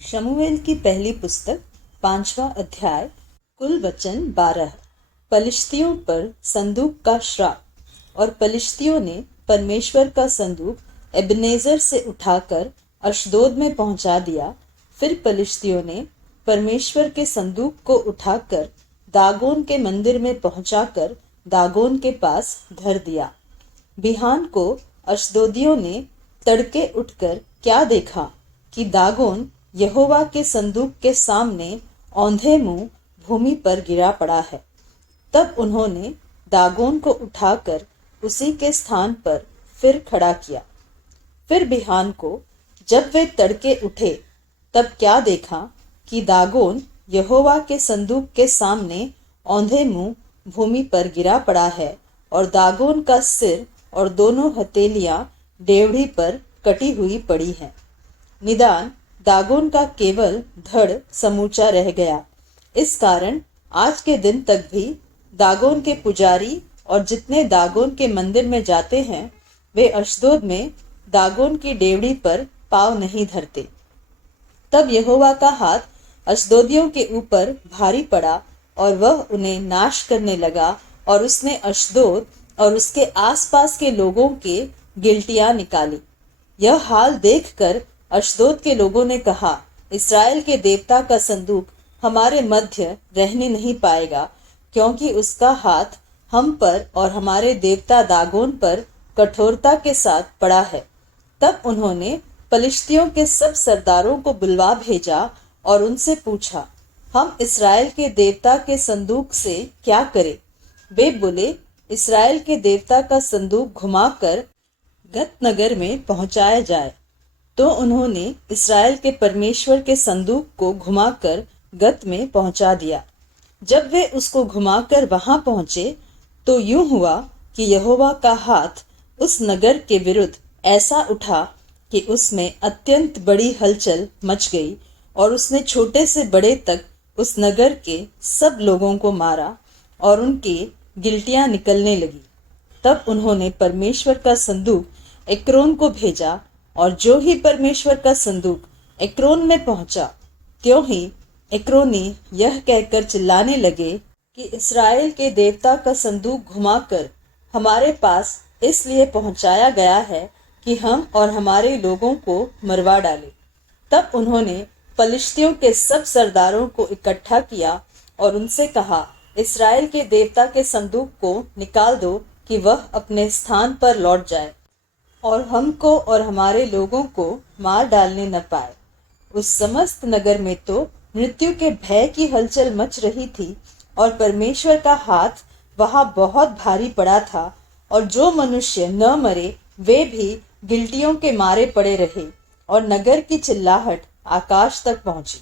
शमूएल की पहली पुस्तक 5वां अध्याय। कुल वचन 12। पलिश्तियों पर संदूक का श्राप। और पलिश्तियों ने परमेश्वर का संदूक एबनेजर से उठाकर अशदोद में पहुंचा दिया। फिर पलिश्तियों ने परमेश्वर के संदूक को उठाकर दागोन के मंदिर में पहुंचाकर दागोन के पास धर दिया। बिहान को अशदोदियों ने तड़के उठकर क्या देखा कि दागोन यहोवा के संदूक के सामने औंधे मुंह भूमि पर गिरा पड़ा है। तब उन्होंने दागोन को उठाकर उसी के स्थान पर फिर खड़ा किया। फिर बिहान को जब वे तड़के उठे तब क्या देखा कि दागोन यहोवा के संदूक के सामने औंधे मुंह भूमि पर गिरा पड़ा है और दागोन का सिर और दोनों हथेलियां डेवढ़ी पर कटी हुई पड़ी हैं। निदान दागोन का केवल धड़ समूचा रह गया। इस कारण आज के दिन तक भी दागोन के पुजारी और जितने दागोन के मंदिर में जाते हैं वे अशदोद में दागोन की डेवढ़ी पर पाँव नहीं धरते। तब यहोवा का हाथ अशदोदियों के ऊपर भारी पड़ा और वह उन्हें नाश करने लगा और उसने अशदोद और उसके आसपास के लोगों के गिल्टियां निकाली। यह हाल देखकर अशदोद के लोगों ने कहा, इस्राएल के देवता का संदूक हमारे मध्य रहने नहीं पाएगा, क्योंकि उसका हाथ हम पर और हमारे देवता दागोन पर कठोरता के साथ पड़ा है। तब उन्होंने पलिश्तियों के सब सरदारों को बुलवा भेजा और उनसे पूछा, हम इस्राएल के देवता के संदूक से क्या करें? वे बोले, इस्राएल के देवता का संदूक घुमाकर गत नगर में पहुंचाया जाए। तो उन्होंने इस्राएल के परमेश्वर के संदूक को घुमाकर गत में पहुंचा दिया। जब वे उसको घुमाकर वहां पहुंचे तो यूं हुआ कि यहोवा का हाथ उस नगर के विरुद्ध ऐसा उठा कि उसमें अत्यंत बड़ी हलचल मच गई और उसने छोटे से बड़े तक उस नगर के सब लोगों को मारा और उनकी गिल्टियां निकलने लगी। तब उन्होंने परमेश्वर का संदूक एक्रोन को भेजा और जो ही परमेश्वर का संदूक एक्रोन में पहुंचा त्यों ही एक्रोनी यह कहकर चिल्लाने लगे कि इस्राएल के देवता का संदूक घुमाकर हमारे पास इसलिए पहुंचाया गया है कि हम और हमारे लोगों को मरवा डाले। तब उन्होंने पलिश्तियों के सब सरदारों को इकट्ठा किया और उनसे कहा, इस्राएल के देवता के संदूक को निकाल दो कि वह अपने स्थान पर लौट जाए और हमको और हमारे लोगों को मार डालने न पाए। उस समस्त नगर में तो मृत्यु के भय की हलचल मच रही थी और परमेश्वर का हाथ वहां बहुत भारी पड़ा था और जो मनुष्य न मरे वे भी गिल्टियों के मारे पड़े रहे और नगर की चिल्लाहट आकाश तक पहुंची।